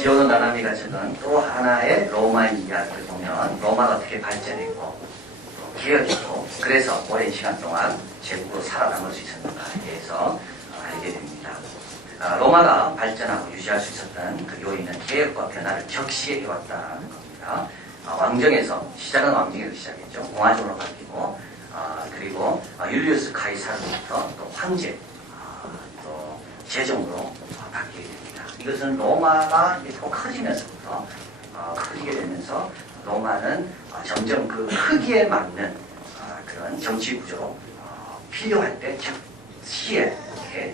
시오노 나나미가 적은 또 하나의 로마의 이야기를 보면 로마가 어떻게 발전했고 또 개혁했고 그래서 오랜 시간 동안 제국으로 살아남을 수 있었는가에 대해서 알게 됩니다. 로마가 발전하고 유지할 수 있었던 그 요인은 개혁과 변화를 적시해 해왔다는 겁니다. 왕정에서 시작은 왕정에서 시작했죠. 공화정으로 바뀌고 그리고 율리우스 카이사르부터 또 황제 또 제정으로 바뀌게 됩니다. 이것은 로마가 더 커지면서부터 커지게 되면서 로마는 점점 그 크기에 맞는 그런 정치 구조로 필요할 때 즉시에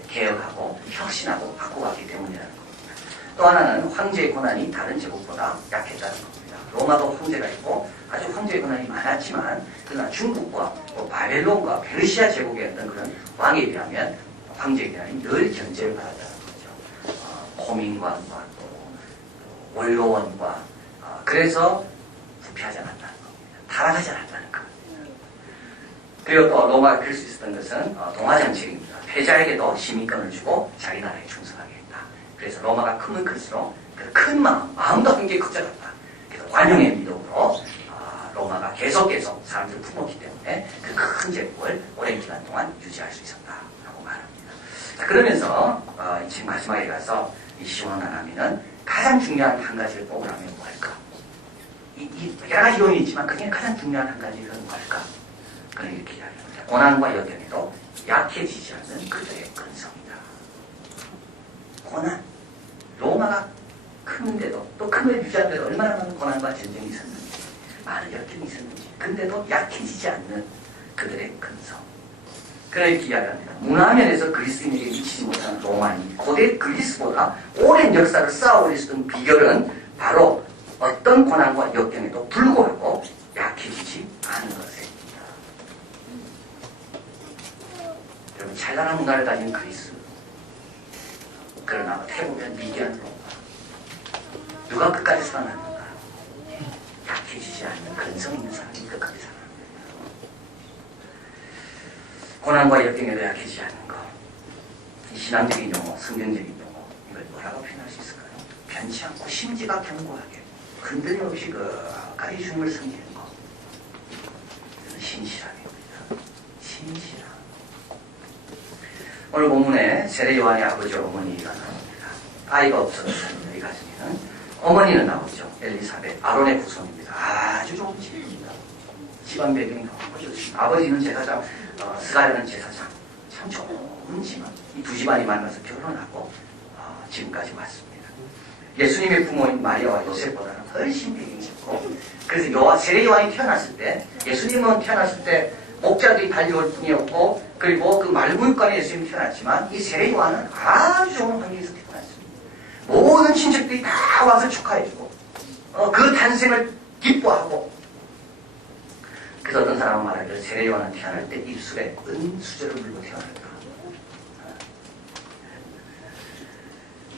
개혁하고 혁신하고 바꿔왔기 때문이라는 겁니다. 또 하나는 황제의 권한이 다른 제국보다 약했다는 겁니다. 로마도 황제가 있고 아주 황제의 권한이 많았지만 그러나 중국과 바벨론과 페르시아 제국의 어떤 그런 왕에 비하면 황제의 권한이 늘 견제를 받았다는 거죠. 호민관과 또 원로원과 그래서 부패하지 않았다는 겁니다. 타락하지 않았다는 겁니다. 그리고 또 로마가 그럴 수 있었던 것은 동화정책입니다. 패자에게도 시민권을 주고 자기 나라에 충성하게 했다. 그래서 로마가 크면 클수록 큰 마음도 굉장히 커져갔다. 그래서 관용의 미덕으로 로마가 계속 사람들을 품었기 때문에 그 큰 제국을 오랜 기간 동안 유지할 수 있었다라고 말합니다. 자, 그러면서 지금 마지막에 가서 이 시오노 나나미는 가장 중요한 한 가지를 뽑으라면 뭘까? 여러 가지 요인이 있지만 그중에 가장 중요한 한 가지는 뭘까? 그는 이렇게 이야기합니다. 고난과 역경에도 약해지지 않는 그들의 근성이다. 고난. 로마가 크는데도 또 크면 유지하는데도 얼마나 많은 고난과 전쟁이 있었는지 많은 역경이 있었는지 근데도 약해지지 않는 그들의 근성. 그런 이렇게 이야기합니다. 문화면에서 그리스인에게 미치지 못하는 로마니 고대 그리스보다 오랜 역사를 쌓아올릴 수 있는 비결은 바로 어떤 고난과 역경에도 불구하고 약해지지 않은 것입니다. 여러분 찬란한 문화를 가진 그리스 그러나 어떻게 보면 미개한 로마 누가 끝까지 살아남는가? 약해지지 않는 근성 있는 사람이 끝까지 살아납니다. 고난과 역경에도 약해지지 않는 것 이 신앙적인 용어, 성경적인 용어 이걸 뭐라고 표현할 수 있을까요? 변치 않고 심지가 견고하게 흔들림 없이 끝까지 주님을 섬기는 것 신실함입니다. 신실함. 오늘 본문에 세례 요한의 아버지 어머니가 나옵니다. 아이가 없어서 사는 이 가정에는 어머니는 나오죠. 엘리사벳, 아론의 후손입니다. 아주 좋은 집입니다. 집안 배경이 너무 좋습니다. 아버지는 제사장, 스가랴는 제사장. 참 좋은 집안. 이 두 집안이 만나서 결혼하고 지금까지 왔습니다. 예수님의 부모인 마리아와 요셉보다는 훨씬 배경이 좋고 그래서 세례 요한이 태어났을 때 예수님은 태어났을 때 목자들이 달려올 뿐이었고 그리고 그 말구육간에 예수님이 태어났지만 이 세례 요한은 아주 좋은 환경에서 태어났습니다. 모든 친척들이 다 와서 축하해주고 그 탄생을 기뻐하고 그래서 어떤 사람은 말하기를 세례 요한은 태어날 때 입술에 은수저를 물고 태어났다.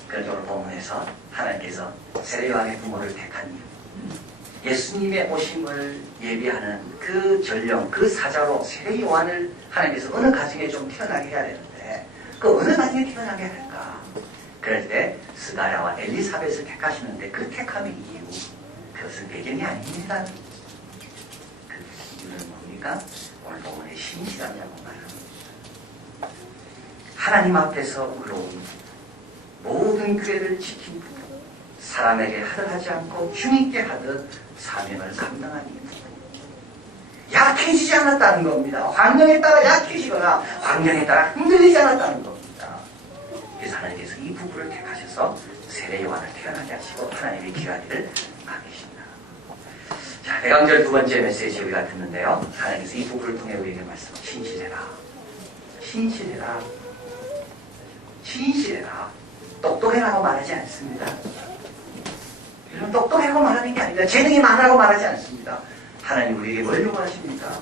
그래서 오늘 본문에서 하나님께서 세례 요한의 부모를 택한 이유 예수님의 오심을 예비하는 그 전령, 그 사자로 세례 요한을 하나님께서 어느 가정에 좀 태어나게 해야 되는데 그 어느 가정에 태어나게 할까? 그럴 때 스가랴와 엘리사벳을 택하시는데 그 택함의 이유 그것은 배경이 아닙니다. 그 이유는 뭡니까? 오늘 본문의 신실함이라고 말합니다. 하나님 앞에서 의로운 모든 규례를 지킨 부분 사람에게 하듯 하지 않고 주님께 하듯 사명을 감당한 이 부분 약해지지 않았다는 겁니다. 환경에 따라 약해지거나 환경에 따라 흔들리지 않았다는 겁니다. 그래서 하나님께서 이 부부를 택하셔서 세례 요한을 태어나게 하시고 하나님의 기하기를 막으십니다. 자, 대강절 두 번째 메시지 우리가 듣는데요. 하나님께서 이 부부를 통해 우리에게 말씀 신실해라. 신실해라. 신실해라. 똑똑해라고 말하지 않습니다. 여러분 똑똑하고 말하는 게 아닙니다. 재능이 많으라고 말하지 않습니다. 하나님 우리에게 뭘 요구하십니까?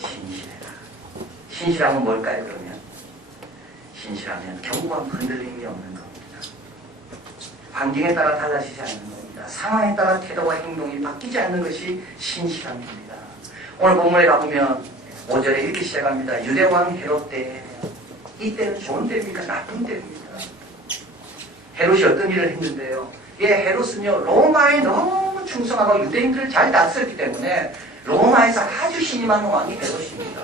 신실해라. 신실함은 뭘까요 그러면? 신실하면 견고한 흔들림이 없는 겁니다. 환경에 따라 달라지지 않는 겁니다. 상황에 따라 태도와 행동이 바뀌지 않는 것이 신실함입니다. 오늘 본문에 가보면 5절에 이렇게 시작합니다. 유대왕 헤롯 때 이때는 좋은 때입니까? 나쁜 때입니까? 헤롯이 어떤 일을 했는데요? 헤롯은요 로마에 너무 충성하고 유대인들을 잘 다스렸기 때문에 로마에서 아주 신임한 왕이 헤롯입니다.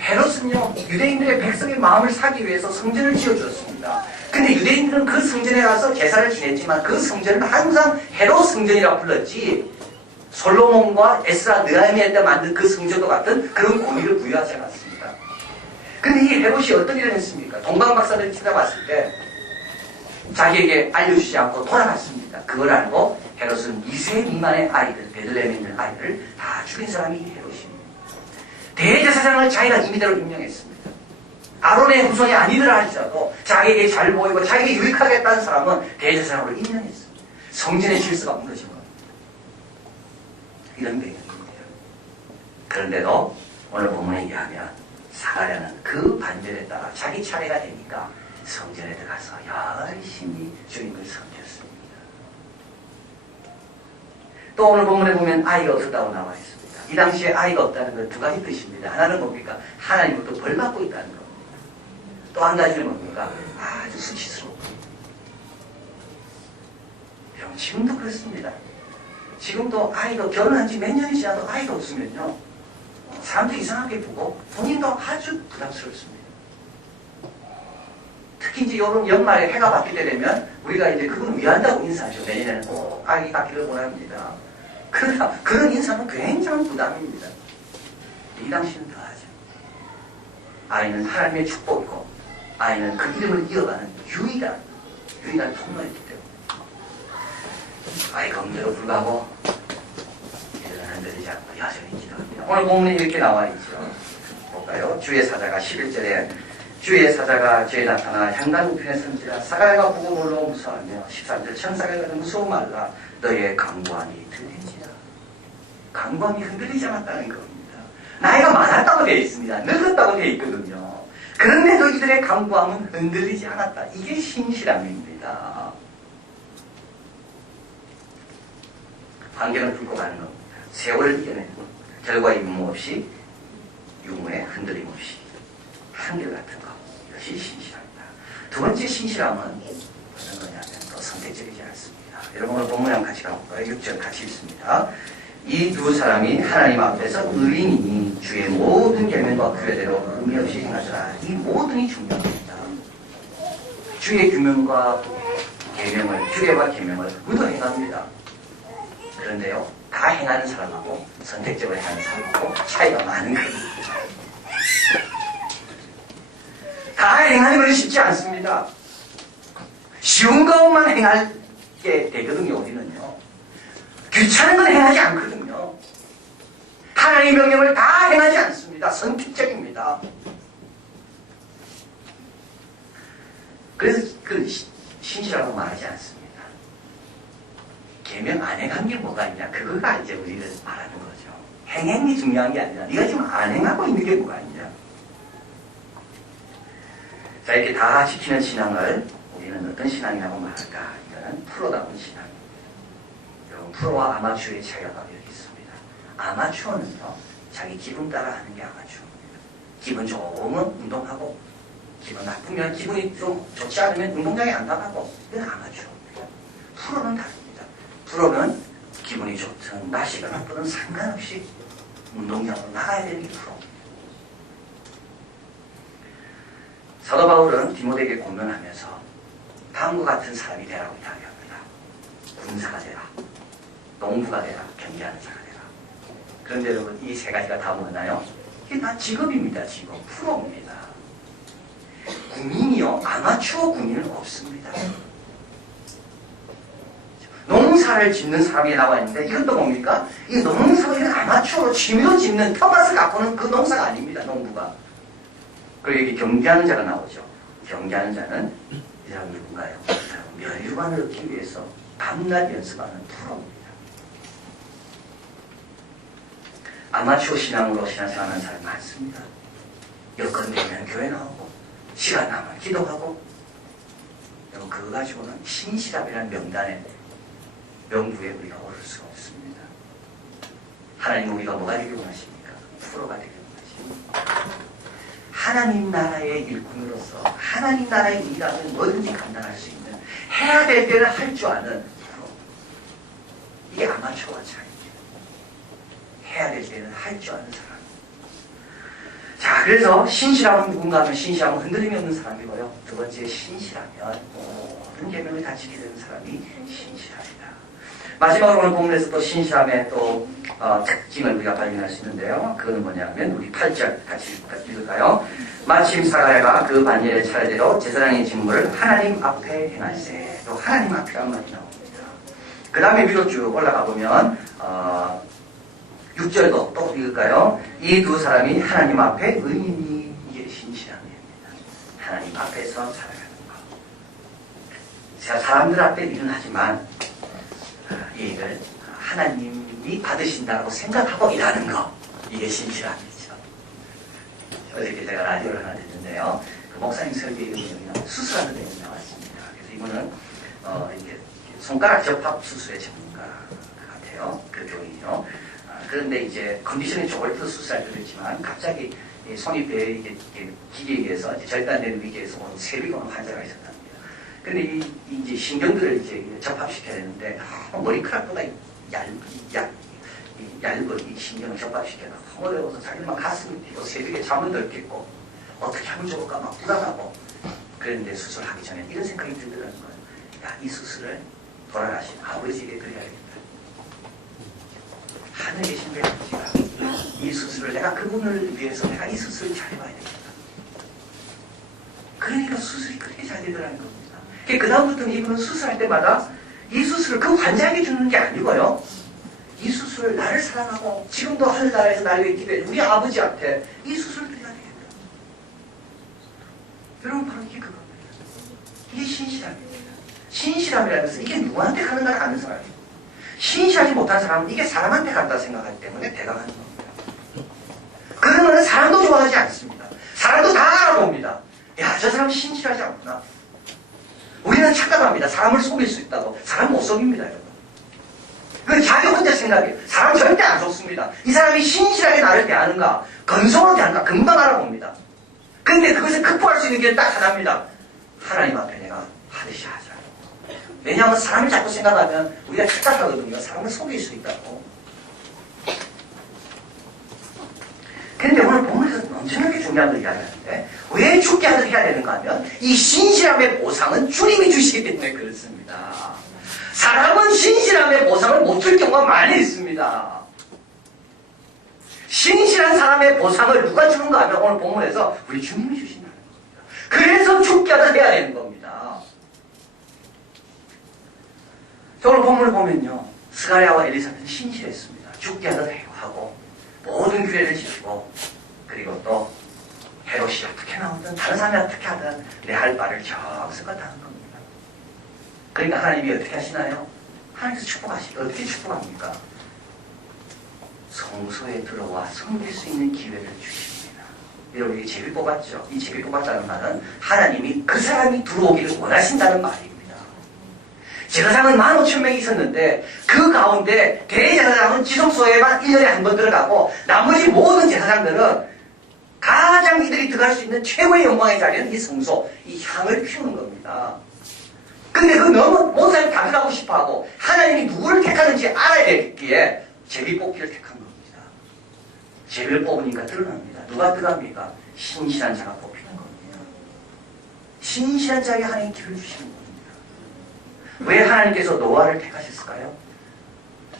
헤롯은요 유대인들의 백성의 마음을 사기 위해서 성전을 지어주었습니다. 근데 유대인들은 그 성전에 가서 제사를 지냈지만 그 성전을 항상 헤롯 성전이라고 불렀지 솔로몬과 에스라 느헤미야 때 만든 그 성전과 같은 그런 권위를 부여하지 않았습니다. 근데 이 헤롯이 어떤 일을 했습니까? 동방박사들이 찾아봤을 때 자기에게 알려주지 않고 돌아갔습니다. 그걸 알고 헤롯은 2세 미만의 아이들, 베들레헴에 있는 아이들을 다 죽인 사람이 헤롯입니다. 대제사장을 자기가 임의대로 임명했습니다. 아론의 후손이 아니더라 할지라도 자기에게 잘 보이고 자기에게 유익하겠다는 사람은 대제사장으로 임명했습니다. 성전의 질서가 무너진 겁니다. 이런 배경입니다. 그런데도 오늘 본문에 의하면 사가랴는 그 반절에 따라 자기 차례가 되니까 성전에 들어가서 열심히 주님을 섬겼습니다. 또 오늘 본문에 보면 아이가 없었다고 나와 있습니다. 이 당시에 아이가 없다는 건 두 가지 뜻입니다. 하나는 뭡니까? 하나님으로부터 벌받고 있다는 겁니다. 또 한 가지는 뭡니까? 아주 수치스럽고. 여러분 지금도 그렇습니다. 지금도 아이가 결혼한 지 몇 년이 지나도 아이가 없으면요 사람들이 이상하게 보고 본인도 아주 부담스럽습니다. 특히 이제 요런 연말에 해가 바뀔 때 되면 우리가 이제 그분 위한다고 인사하죠. 내년에는 꼭 아이 바뀌를 원합니다. 그러나 그런 인사는 굉장한 부담입니다. 이 당시는 더하죠. 아이는 하나님의 축복이고 아이는 그 이름을 이어가는 유일한 통로였기 때문에 아이가 없는데도 불구하고 이들은 흔들리지 않고 여전히 기도합니다. 오늘 본문에 이렇게 나와 있죠. 볼까요? 주의 사자가 11절에 주의 사자가 저에 나타나 향단 우편에 선지라 사가랴가 보고 놀러 무서워하며 13절 천사가 가는 무서워 말라 너의 강구함이 들린지라. 강구함이 흔들리지 않았다는 겁니다. 나이가 많았다고 되어 있습니다. 늙었다고 되어 있거든요. 그런데도 이들의 강구함은 흔들리지 않았다. 이게 신실함입니다. 환경을 뚫고 가는 겁니다. 세월을 이겨내는 겁니다. 결과 임무 없이 유무에 흔들림 없이 한결같은 것. 이것이 신실함이다. 두 번째 신실함은 무슨 거냐면 또 선택적이지 않습니다. 여러분 오늘 본문에 한번 같이 가볼까요? 6절 같이 읽습니다. 이 두 사람이 하나님 앞에서 의인이니 주의 모든 계명과 규례대로 의미 없이 행하더라. 이 모든이 중요합니다. 주의 규명과 계명을 규례와 계명을 모두 행합니다. 그런데요 다 행하는 사람하고 선택적으로 행하는 사람하고 차이가 많은 겁니다. 다 행하는 것이 쉽지 않습니다. 쉬운 것만 행하게 되거든요. 우리는요 귀찮은 건 행하지 않거든요. 하나님의 명령을 다 행하지 않습니다. 선택적입니다. 그래서 그 신실하고 말하지 않습니다. 계명 안 행한 게 뭐가 있냐, 그거가 이제 우리를 말하는 거죠. 행행이 중요한 게 아니라 네가 지금 안 행하고 있는 게 뭐가 있냐. 자, 이렇게 다 지키는 신앙을 우리는 어떤 신앙이라고 말할까? 이거는 프로다운 신앙입니다. 여러분 프로와 아마추어의 차이가 바로 여기 있습니다. 아마추어는요 자기 기분 따라 하는 게 아마추어입니다. 기분 좋으면 운동하고 기분 나쁘면 기분이 좀 좋지 않으면 운동장에 안 나가고 이건 아마추어입니다. 프로는 다릅니다. 프로는 기분이 좋든 날씨가 나쁘든 상관없이 운동장으로 나가야 되는 게 프로입니다. 사도 바울은 디모데에게 권면하면서 다음과 같은 사람이 되라고 이야기합니다. 군사가 되라, 농부가 되라, 경계하는 자가 되라. 그런데 여러분 이 세 가지가 다 뭐나요? 이게 다 직업입니다. 직업, 프로입니다. 군인이요 아마추어 군인은 없습니다. 농사를 짓는 사람이 나와 있는데 이것도 뭡니까? 이 농사를 아마추어로 취미로 짓는 터밭을 갖고는 그 농사가 아닙니다. 농부가. 그리고 여기 경계하는 자가 나오죠. 경계하는 자는 이 사람이 누군가요? 멸류관을 얻기 위해서 밤낮 연습하는 프로입니다. 아마추어 신앙으로 신앙생활하는 사람이 많습니다. 여건 되면 교회 나오고 시간 나면 기도하고 여러분 그거 가지고는 신실함이라는 명단에 명부에 우리가 오를 수가 없습니다. 하나님 우리가 뭐가 되길 원하십니까? 프로가 되길 원하십니다. 하나님 나라의 일꾼으로서 하나님 나라의 일하면 뭐든지 감당할 수 있는 해야 될 때는 할 줄 아는 프로. 이게 아마추어와 차이입니다. 해야 될 때는 할 줄 아는 사람. 자, 그래서 신실함은 누군가 하면 신실함은 흔들림이 없는 사람이고요. 두 번째, 신실하면 모든 계명을 다 지키게 되는 사람이 신실합니다. 마지막으로 오늘 본문에서 또 신실함의 또 특징을 우리가 발견할 수 있는데요. 그거는 뭐냐면 우리 8절 같이 읽을까요? 마침 사가랴가 그 반열의 차례대로 제사장의 직무를 하나님 앞에 행할세. 또 하나님 앞이란 말이 나옵니다. 그 다음에 위로 쭉 올라가 보면 6절도 또 읽을까요? 이 두 사람이 하나님 앞에 의인이, 이게 신실함입니다. 하나님 앞에서 살아가는 것. 제가 사람들 앞에 일은 하지만 이 일을 하나님이 받으신다고 생각하고 일하는 거, 이게 신실함이죠. 어저께 제가 라디오를 하나 듣는데요. 그 목사님 설교에 의하면 수술하는 내용이 나왔습니다. 그래서 이분은 이게 손가락 접합 수술의 전문가 같아요. 그 교인이요. 그런데 이제 컨디션이 좋을 때 수술할 때도 있지만 갑자기 손이 배에 이게 기계에 의해서 절단되는 위기에서 온 세비가 오는 환자가 있었답니다. 근데 이제 신경들을 이제 접합시켜야 되는데 머리카락보다 얇은 이 신경을 접합시켜서 어려워서 자기는 막 가슴이 뛰고 새벽에 잠을 덜 깼고 어떻게 하면 좋을까 막 불안하고 그랬는데 수술하기 전에 이런 생각이 들더라는 거예요. 야, 이 수술을 돌아가신 아버지에게 드려야겠다. 하늘에 계신 내 아버지가 이 수술을 내가 그분을 위해서 내가 이 수술을 잘해봐야 되겠다. 그러니까 수술이 그렇게 잘 되더라는 겁니다. 그 다음부터는 이분은 수술할 때마다 이 수술을 그 환자에게 주는 게 아니고요. 이 수술을 나를 사랑하고 지금도 하늘나라에서 나를 위해 기도해 우리 아버지한테 이 수술을 드려야 되겠다. 여러분 바로 이게 그겁니다. 이게 신실함입니다. 신실함이라는 것은 이게 누구한테 가는가를 아는 사람이에요. 신실하지 못한 사람은 이게 사람한테 간다 생각하기 때문에 대강하는 겁니다. 그러면 사람도 좋아하지 않습니다. 사람도 다 알아봅니다. 야, 저 사람 신실하지 않구나. 우리는 착각합니다. 사람을 속일 수 있다고. 사람 못 속입니다, 여러분. 그건 자기 혼자 생각해요. 사람 절대 안 속습니다. 이 사람이 신실하게 나를 대하는가, 건성으로 대하는가, 금방 알아봅니다. 근데 그것을 극복할 수 있는 길은 딱 하나입니다. 하나님 앞에 내가 하듯이 하자. 왜냐하면 사람을 자꾸 생각하면 우리가 착각하거든요. 사람을 속일 수 있다고. 그런데 오늘 본문에서 엄청나게 중요한 걸 이야기하는데 왜 죽게 하듯 해야 되는가 하면 이 신실함의 보상은 주님이 주시기 때문에 그렇습니다. 사람은 신실함의 보상을 못 줄 경우가 많이 있습니다. 신실한 사람의 보상을 누가 주는가 하면 오늘 본문에서 우리 주님이 주신다는 겁니다. 그래서 죽게 하듯 해야 되는 겁니다. 오늘 본문을 보면요. 스가랴와 엘리사벳은 신실했습니다. 죽게 하듯 하고 모든 규례를 지키고 그리고 또 헤롯이 어떻게 나오든 다른 사람이 어떻게 하든 내 할 바를 정성껏 하는 겁니다. 그러니까 하나님이 어떻게 하시나요? 하나님께서 축복하시고 어떻게 축복합니까? 성소에 들어와 섬길 수 있는 기회를 주십니다. 여러분 이게 제비 뽑았죠? 이 제비 뽑았다는 말은 하나님이 그 사람이 들어오기를 원하신다는 말입니다. 제사장은 15,000명이 있었는데 그 가운데 대제사장은 지성소에만 1년에 한 번 들어가고 나머지 모든 제사장들은 가장 이들이 들어갈 수 있는 최고의 영광의 자리는 이 성소, 이 향을 피우는 겁니다. 근데 그 너무 모든 사람이 다 들어가고 싶어하고 하나님이 누구를 택하는지 알아야 되기에 제비 뽑기를 택한 겁니다. 제비를 뽑으니까 드러납니다. 누가 들어갑니까? 신실한 자가 뽑히는 겁니다. 신실한 자에게 하나님이 길을 주시는 겁니다. 왜 하나님께서 노아를 택하셨을까요?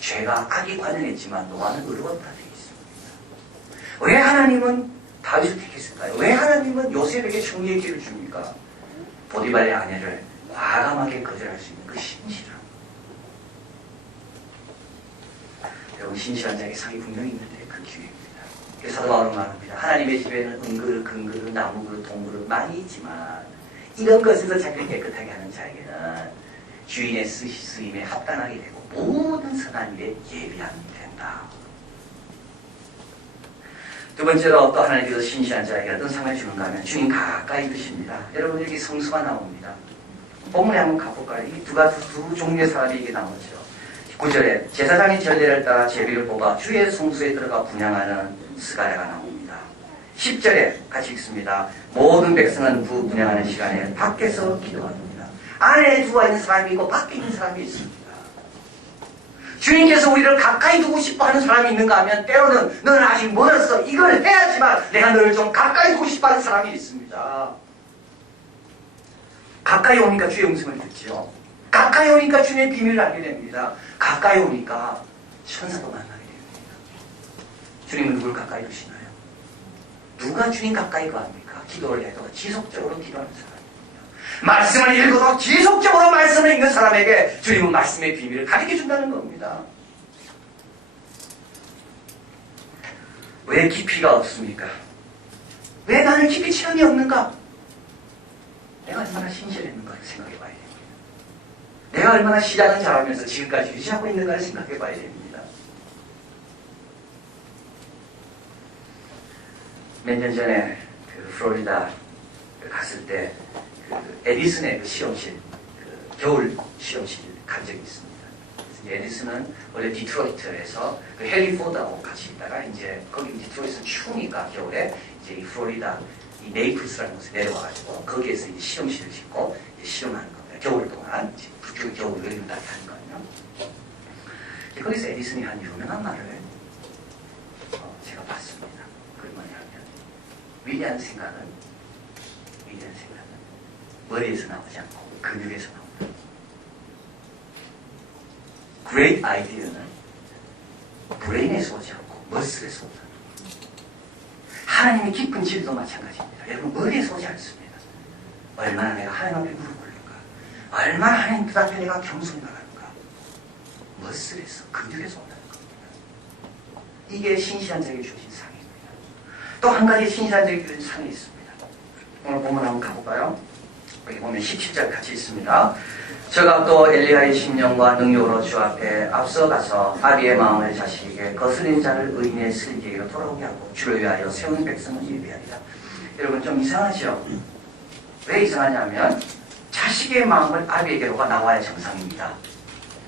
죄가 악이 관영했지만 노아는 의로웠다 되어 있습니다. 왜 하나님은 다윗을 택했을까요? 왜 하나님은 요셉에게 승리의 길을 줍니까? 보디발의 아내를 과감하게 거절할 수 있는 그 신실함. 여러분 신실한 자에게 상이 분명히 있는데 그 기회입니다. 그래서 사도 바울은 말합니다. 하나님의 집에는 은그릇, 금그릇, 나무그릇, 동그릇 많이 있지만 이런 것에서 자기를 깨끗하게 하는 자에게는 주인의 쓰임에 합당하게 되고 모든 선한 일에 예비함이 된다. 두 번째로 또 하나님께서 신실한 자에게 어떤 상을 주는가 하면 주님 가까이 드십니다. 여러분 여기 성수가 나옵니다. 본문에 한번 가볼까요? 이 두 종류의 사람이 이게 나오죠. 9절에 제사장의 전례를 따라 제비를 뽑아 주의 성수에 들어가 분향하는 스가랴가 나옵니다. 10절에 같이 읽습니다. 모든 백성은 그 분향하는 시간에 밖에서 기도합니다. 안에 들어와 있는 사람이 있고 밖에 있는 사람이 있습니다. 주님께서 우리를 가까이 두고 싶어 하는 사람이 있는가 하면 때로는 너는 아직 멀었어. 이걸 해야지만 내가 너를 좀 가까이 두고 싶어 하는 사람이 있습니다. 가까이 오니까 주의 음성을 듣지요. 가까이 오니까 주님의 비밀을 알게 됩니다. 가까이 오니까 천사도 만나게 됩니다. 주님은 누굴 가까이 두시나요? 누가 주님 가까이 가합니까? 기도를 해도 지속적으로 기도하는 사람입니다. 말씀을 읽어도 지속적으로 말씀을 읽는 사람에게 주님은 말씀의 비밀을 가르쳐 준다는 겁니다. 왜 깊이가 없습니까? 왜 나는 깊이 체험이 없는가? 내가 얼마나 신실했는가 생각해 봐야 됩니다. 내가 얼마나 시작은 잘하면서 지금까지 유지하고 있는가를 생각해 봐야 됩니다. 몇 년 전에 그 플로리다 갔을 때 그 에디슨의 그 실험실, 그 겨울 실험실 간 적이 있습니다. 에디슨은 원래 디트로이트에서 그 헨리 포드하고 같이 있다가 이제 거기 디트로이트는 추우니까 겨울에 이제 이 플로리다 이 네이플스라는 곳에 내려와가지고 거기에서 이제 실험실을 짓고 이제 실험하는 겁니다. 겨울 동안 이제 북쪽의 겨울을 여름달에 하는 거예요. 거기서 에디슨이 한 유명한 말을 제가 봤습니다. 그게 뭐냐면 위대한 생각은 머리에서 나오지 않고 근육에서 나온다. Great idea는 브레인에서 오지 않고 머슬에서 온다. 하나님의 깊은 진리도 마찬가지입니다. 여러분 머리에서 오지 않습니다. 얼마나 내가 하나님 앞에 무릎 꿇는가, 얼마나 하나님 뜻 앞에 내가 겸손히 나가는가, 머슬에서 근육에서 온다는 겁니다. 이게 신실한 자에게 주어진 상입니다. 또 한 가지 신실한 자에게 주어진 상이 있습니다. 오늘 본문 한번 가볼까요? 여기 보면 17절 같이 있습니다. 저가 또 엘리야의 심령과 능력으로 주 앞에 앞서가서 아비의 마음을 자식에게 거스린 자를 의인의 슬기에게로 돌아오게 하고 주를 위하여 세운 백성을 예비하리라. 여러분 좀 이상하죠? 왜 이상하냐면 자식의 마음을 아비에게로가 나와야 정상입니다.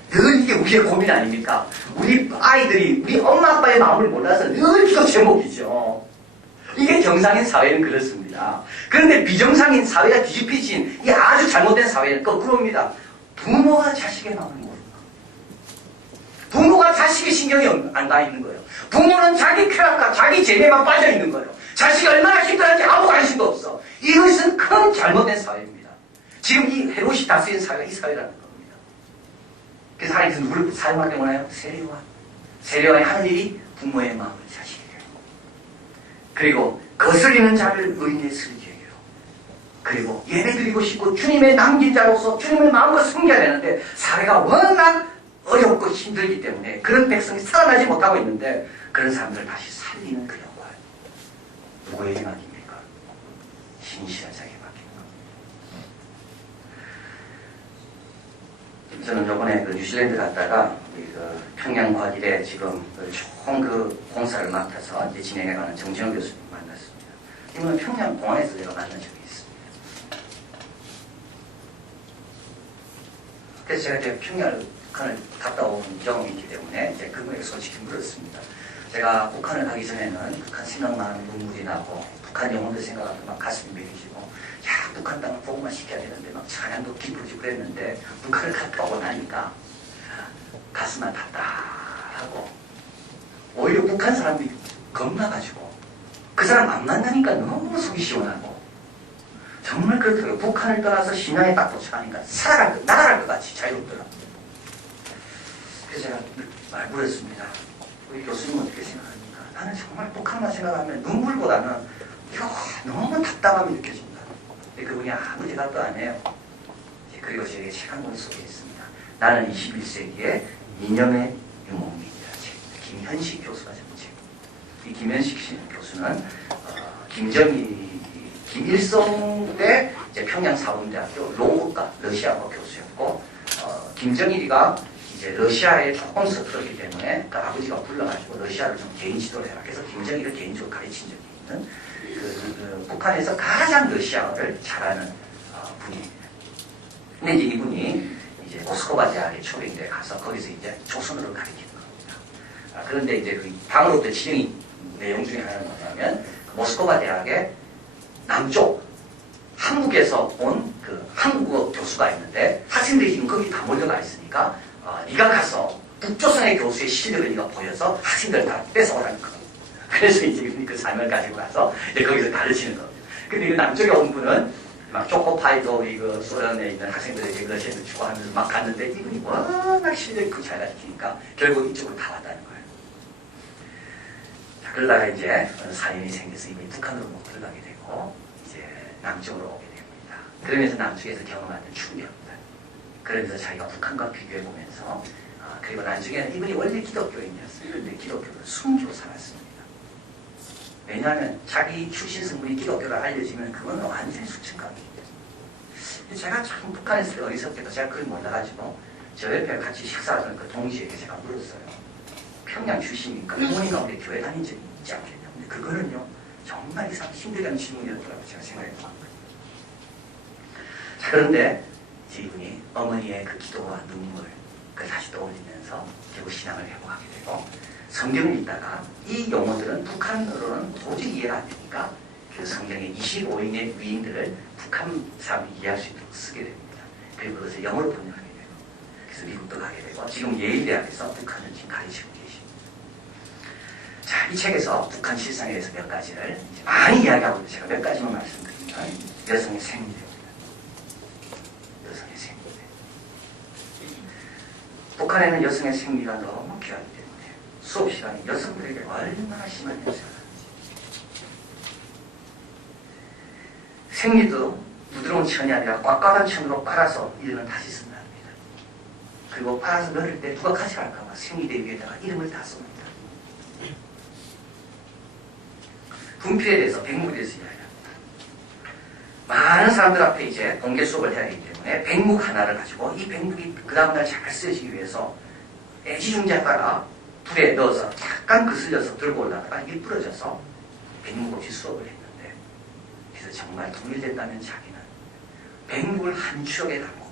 늘 이게 우리의 고민 아닙니까? 우리 아이들이 우리 엄마 아빠의 마음을 몰라서 늘 이거 제목이죠. 이게 정상인 사회는 그렇습니다. 그런데 비정상인 사회가 뒤집히진 이 아주 잘못된 사회는 거꾸로입니다. 부모가 자식의 마음을 모른다. 부모가 자식의 신경이 안 가 있는 거예요. 부모는 자기 쾌락과 자기 재미만 빠져 있는 거예요. 자식이 얼마나 힘들었는지 아무 관심도 없어. 이것은 큰 잘못된 사회입니다. 지금 이 헤롯이 다스린 사회가 이 사회라는 겁니다. 그래서 하나님께서 누구를 사용하게 원해요? 세례요한. 세례요한이 하는 일이 부모의 마음을 자식에게, 그리고 거스리는 자를 의인의 슬기에게로, 그리고 예배드리고 싶고 주님의 남긴 자로서 주님의 마음으로 섬겨야 되는데 사회가 워낙 어렵고 힘들기 때문에 그런 백성이 살아나지 못하고 있는데 그런 사람들을 다시 살리는 그 역할, 누구에게 맡깁니까? 신실한 자에게 맡깁니다. 저는 저번에 그 뉴질랜드 갔다가 그 평양 과길에 지금 총 그 공사를 맡아서 이제 진행해가는 정지영 교수님 만났습니다. 이분은 평양 공항에서 제가 만난 적이 있습니다. 그래서 제가 이제 평양을 갔다 온 경험이 있기 때문에 이제 그분에게 솔직히 물었습니다. 제가 북한을 가기 전에는 북한 생각만 하면 눈물이 나고 북한 영혼들 생각하면 막 가슴이 메리지고, 야 북한 땅을 복음화 시켜야 되는데 막 찬양도 기쁘지 그랬는데 북한을 갔다 오고 나니까 가슴만 답답하고 오히려 북한 사람들이 겁나가지고 그 사람 안 만나니까 너무 속이 시원하고, 정말 그렇더라고요. 북한을 떠나서 신앙에 딱 도착하니까 날아갈 것 같이 자유롭더라고요. 그래서 제가 말 물었습니다. 우리 교수님은 어떻게 생각합니까? 나는 정말 북한만 생각하면 눈물보다는 이거 너무 답답함이 느껴진다. 그분이 아무 대답도 안 해요. 그리고 저에게 책 한 권 속에 있습니다. 나는 21세기의 이념의 유목민이라는 책. 김현식 교수가 적은 책. 이 김현식 교수는 김일성 때 이제 평양사범대학교 로우과 러시아어 교수였고, 김정일이가 이제 러시아에 조금 서툴었기 때문에 그 아버지가 불러가지고 러시아를 좀 개인 지도를 해라. 그래서 김정일을 개인적으로 가르친 적이 있는 그 북한에서 가장 러시아어를 잘하는 분입니다. 근데 이제 이분이 이제 모스크바 대학에 초빙대에 가서 거기서 이제 조선어를 가르치는 겁니다. 그런데 이제 그 다음으로부터 진행 내용 중에 하나는 뭐냐면 모스크바 대학의 남쪽 한국에서 온 그 한국어 교수가 수가 있는데 학생들이 지금 거기 다 몰려가 있으니까 네가 가서 북조선의 교수의 실력을 네가 보여서 학생들을 다 뺏어오라니까. 그래서 이제 그 삶을 가지고 가서 이제 거기서 가르치는 겁니다. 근데 그 남쪽에 온 분은 막 초코파이도 우리 그 소련에 있는 학생들에게 러시아에서 주고 하면서 막 갔는데 이분이 워낙 실력이 잘 가르치니까 결국 이쪽으로 다 왔다는 거예요. 자, 그러다가 이제 어느 사연이 생겨서 이분이 북한으로 못 들어가게 되고 이제 남쪽으로 오게 됩니다. 그러면서 남쪽에서 경험하는 충격입니다. 그러면서 자기가 북한과 비교해 보면서 그리고 나중에는 이분이 원래 기독교인이었어요. 그런데 기독교를 숨기고 살았습니다. 왜냐하면 자기 출신 성분이 기독교를 알려지면 그건 완전히 수천강입니다. 제가 참 북한에 있을 때 어리석게도 제가 그걸 몰라가지고 저 옆에 같이 식사하던 그 동지에게 제가 물었어요. 평양 출신이니까 부모님과 우리 교회 다닌 적이 있지 않겠냐. 근데 그거는요 정말 이상 힘들게 하는 질문이었더라고요. 제가 생각해보면. 자, 그런데 이분이 어머니의 그 기도와 눈물 그걸 다시 떠올리면서 결국 신앙을 회복하게 되고 성경을 읽다가 이 용어들은 북한어로는 도저히 이해가 안 되니까 그 성경의 25인의 위인들을 북한 사람이 이해할 수 있도록 쓰게 됩니다. 그리고 그것을 영어로 번역하게 되고 그래서 미국도 가게 되고 지금 예일대학에서 북한을 지금 가르치고 계십니다. 자, 이 책에서 북한 실상에 대해서 몇 가지를 많이 이야기하고 있는데 제가 몇 가지만 말씀드리면 여성의 생리대입니다. 여성의 생리대. 북한에는 여성의 생리가 너무 귀하기 때문에 수업 시간에 여성들에게 얼마나 심한 냄새가 나는지. 생리도 부드러운 천이 아니라 꽉꽉한 천으로 빨아서 이름을 다시 쓴답니다. 그리고 빨아서 넣을 때 누가 가져갈까봐 생리대 위에다가 이름을 다 씁니다. 분필에 대해서 백묵에 대해서 이야기합니다. 많은 사람들 앞에 이제 공개 수업을 해야 하기 때문에 백묵 하나를 가지고 이 백묵이 그 다음날 잘 쓰여지기 위해서 애지중지하다가 불에 넣어서 약간 그슬려서 들고 올라다가 이게 부러져서 백묵 없이 수업을 했는데 그래서 정말 통일됐다면 자기는 백묵을 한 추억에 담고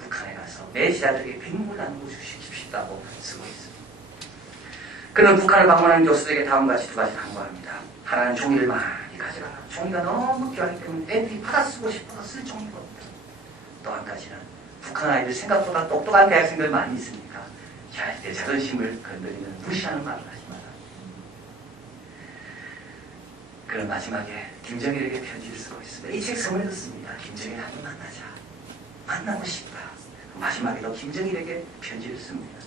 북한에 가서 내 지자들에게 백묵을 나누고 주십시오라고 쓰고 있습니다. 그는 북한을 방문하는 교수들에게 다음과 같이 두 가지를 당부합니다. 하나는 종이를 많이 가져가라. 종이가 너무 귀하기 때문에 애들이 받아 쓰고 싶어서 쓸 종이가 없다. 또 한 가지는 북한 아이들 생각보다 똑똑한 대학생들 많이 있으니까 내 자존심을 건드리는 무시하는 말을 하지 마라. 그런 마지막에 김정일에게 편지를 쓰고 있습니다. 이 책 선물해 줬습니다. 김정일 한번 만나자. 만나고 싶다. 마지막에도 김정일에게 편지를 씁니다.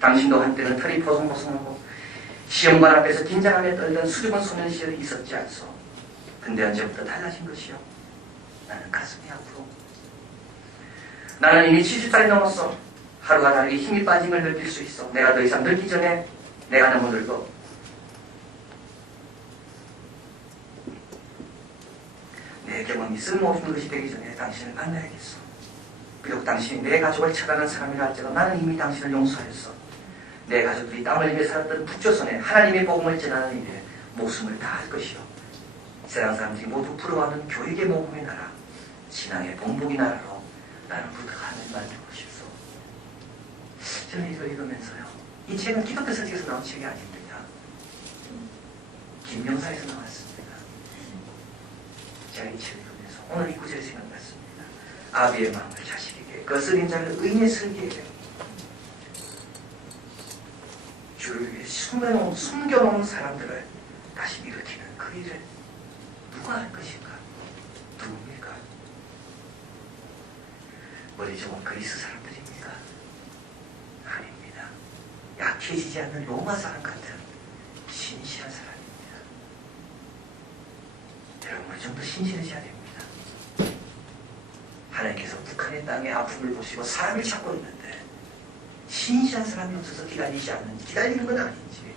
당신도 한때는 털이 포송포송하고 시험관 앞에서 긴장하며 떨던 수줍은 소년 시절이 있었지 않소. 근데 언제부터 달라진 것이요. 나는 가슴이 아프고 나는 이미 70살이 넘었어. 하루가 다르게 힘이 빠진 걸 느낄 수 있어. 내가 더 이상 늙기 전에 내가 너무 늙어. 내 경험이 쓸모없는 것이 되기 전에 당신을 만나야겠어. 비록 당신이 내 가족을 처단한 사람이라 할지라도 나는 이미 당신을 용서하였어. 내 가족들이 땀을 흘려 살았던 북조선에 하나님의 복음을 전하는 일에 목숨을 다할 것이요. 세상 사람들이 모두 부러워하는 교육의 모범의 나라, 신앙의 본보기 나라로 나는 부탁하는 만들고 싶소. 저는 이걸 읽으면서요. 이 책은 기독교 서적에서 나온 책이 아닙니다. 김명사에서 나왔습니다. 제가 이 책을 읽으면서 오늘 이 구절이 생각났습니다. 아비의 마음을 자식에게, 거스린 자를 의인의 슬기에게, 주를 위해 숨겨놓은 사람들을 다시 일으키는 그 일을 누가 할 것인가? 누굽니까? 머리 좋은 그리스 사람들입니까? 아닙니다. 약해지지 않는 로마 사람 같은 신실한 사람입니다. 여러분 어느 정도 신실해져야 됩니다. 하나님께서 북한의 땅의 아픔을 보시고 사람을 찾고 있는데 신실한 사람이 없어서 기다리지 않는지, 기다리는 건 아닌지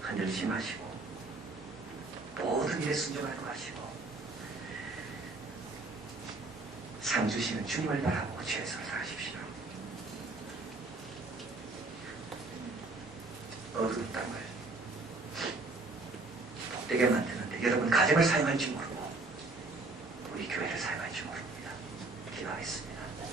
흔들리지 마시고 모든 일에 순종하고 하시고 상 주시는 주님을 바라보고 최선을 다하십시오. 어두운 땅을 복되게 만드는데 여러분 가정을 사용할지 모릅니다.